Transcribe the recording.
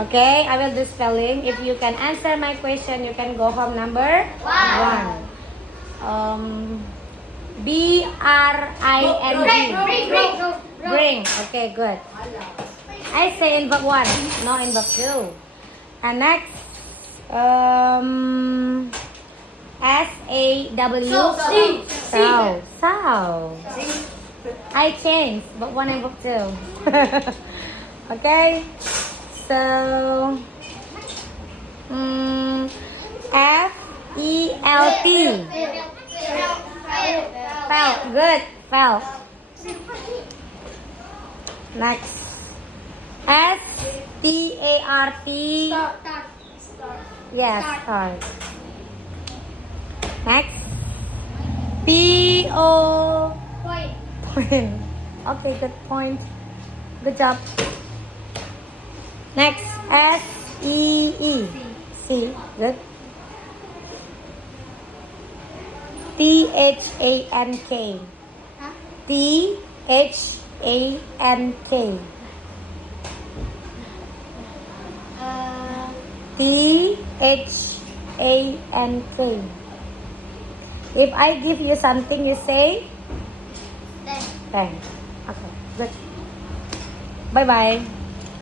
Okay, I will do spelling. If you can answer my question, you can go home number 1. B-R-I-N-G. Bring. Okay, good. I say in verb 1, no in verb 2. And next, S-A-W. Sow. Sow. I change, but 1 and verb 2. Okay. So, F-E-L-T. Felt. Good. Felt. Next. S-T-A-R-T. Yes, start. Next. P-O. Point. Okay, good point. Good job. Next. S-E-E. C. Good. T-H-A-N-K. T-H-A-N-K. T-H-A-N-K. If I give you something, you say? Thanks. Okay, good. Bye-bye.